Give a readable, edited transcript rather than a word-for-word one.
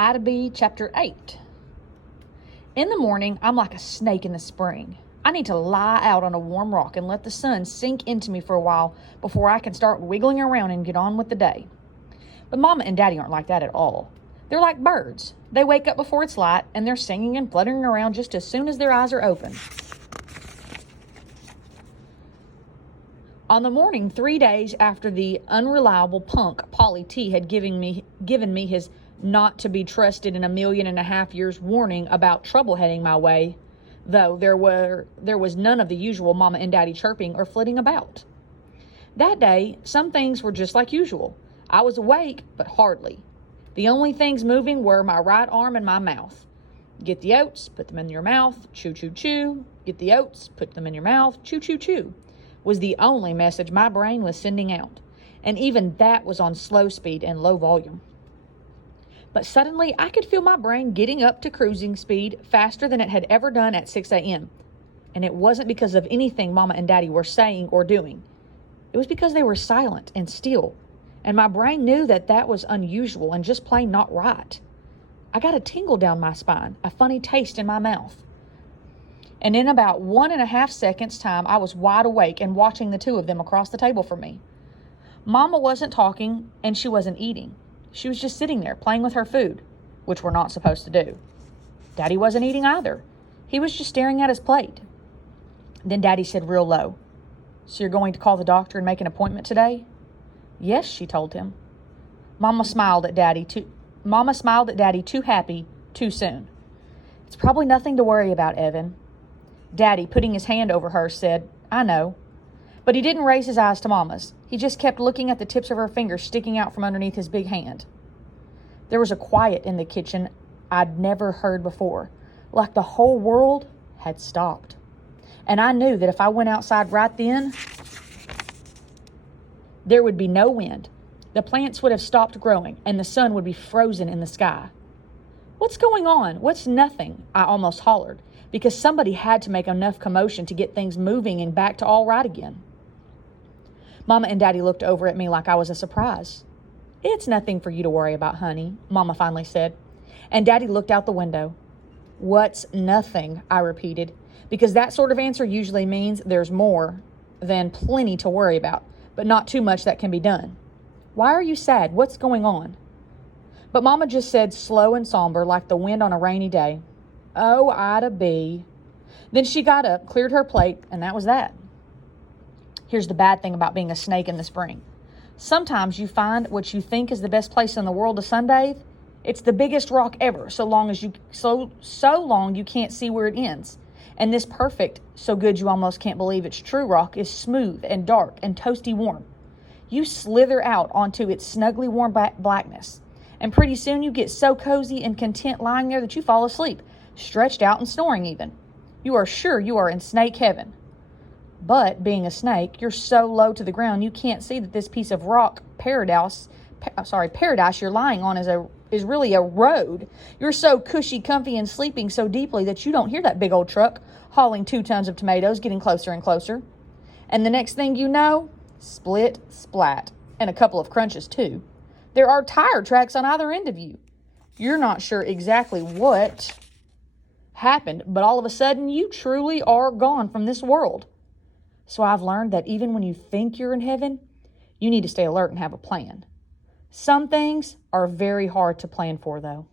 Ida B, Chapter 8. In the morning, I'm like a snake in the spring. I need to lie out on a warm rock and let the sun sink into me for a while before I can start wiggling around and get on with the day. But Mama and Daddy aren't like that at all. They're like birds. They wake up before it's light, and they're singing and fluttering around just as soon as their eyes are open. On the morning 3 days after the unreliable punk Polly T had given me his not to be trusted in 1.5 million years warning about trouble heading my way, though there was none of the usual Mama and Daddy chirping or flitting about. That day, some things were just like usual. I was awake, but hardly. The only things moving were my right arm and my mouth. Get the oats, put them in your mouth, chew, chew, chew. Get the oats, put them in your mouth, chew, chew, chew, was the only message my brain was sending out. And even that was on slow speed and low volume. But suddenly, I could feel my brain getting up to cruising speed faster than it had ever done at 6 a.m. And it wasn't because of anything Mama and Daddy were saying or doing. It was because they were silent and still. And my brain knew that that was unusual and just plain not right. I got a tingle down my spine, a funny taste in my mouth. And in about 1.5 seconds' time, I was wide awake and watching the two of them across the table from me. Mama wasn't talking and she wasn't eating. She was just sitting there playing with her food, which we're not supposed to do. Daddy wasn't eating either. He was just staring at his plate. Then Daddy said real low, "So you're going to call the doctor and make an appointment today?" "Yes," she told him. Mama smiled at Daddy too happy, too soon. "It's probably nothing to worry about, Evan." Daddy, putting his hand over hers, said, "I know." But he didn't raise his eyes to Mama's. He just kept looking at the tips of her fingers sticking out from underneath his big hand. There was a quiet in the kitchen I'd never heard before, like the whole world had stopped. And I knew that if I went outside right then, there would be no wind. The plants would have stopped growing, and the sun would be frozen in the sky. "What's going on? What's nothing?" I almost hollered, because somebody had to make enough commotion to get things moving and back to all right again. Mama and Daddy looked over at me like I was a surprise. "It's nothing for you to worry about, honey," Mama finally said. And Daddy looked out the window. "What's nothing?" I repeated, because that sort of answer usually means there's more than plenty to worry about, but not too much that can be done. "Why are you sad? What's going on?" But Mama just said, slow and somber, like the wind on a rainy day, "Oh, Ida B." Then she got up, cleared her plate, and that was that. Here's the bad thing about being a snake in the spring. Sometimes you find what you think is the best place in the world to sunbathe. It's the biggest rock ever, so long you can't see where it ends. And this perfect, so good you almost can't believe it's true rock is smooth and dark and toasty warm. You slither out onto its snugly warm blackness. And pretty soon you get so cozy and content lying there that you fall asleep, stretched out and snoring even. You are sure you are in snake heaven. But, being a snake, you're so low to the ground you can't see that this piece of rock paradise you're lying on is really a road. You're so cushy, comfy, and sleeping so deeply that you don't hear that big old truck hauling 2 tons of tomatoes getting closer and closer. And the next thing you know, split, splat, and a couple of crunches too. There are tire tracks on either end of you. You're not sure exactly what happened, but all of a sudden you truly are gone from this world. So I've learned that even when you think you're in heaven, you need to stay alert and have a plan. Some things are very hard to plan for, though.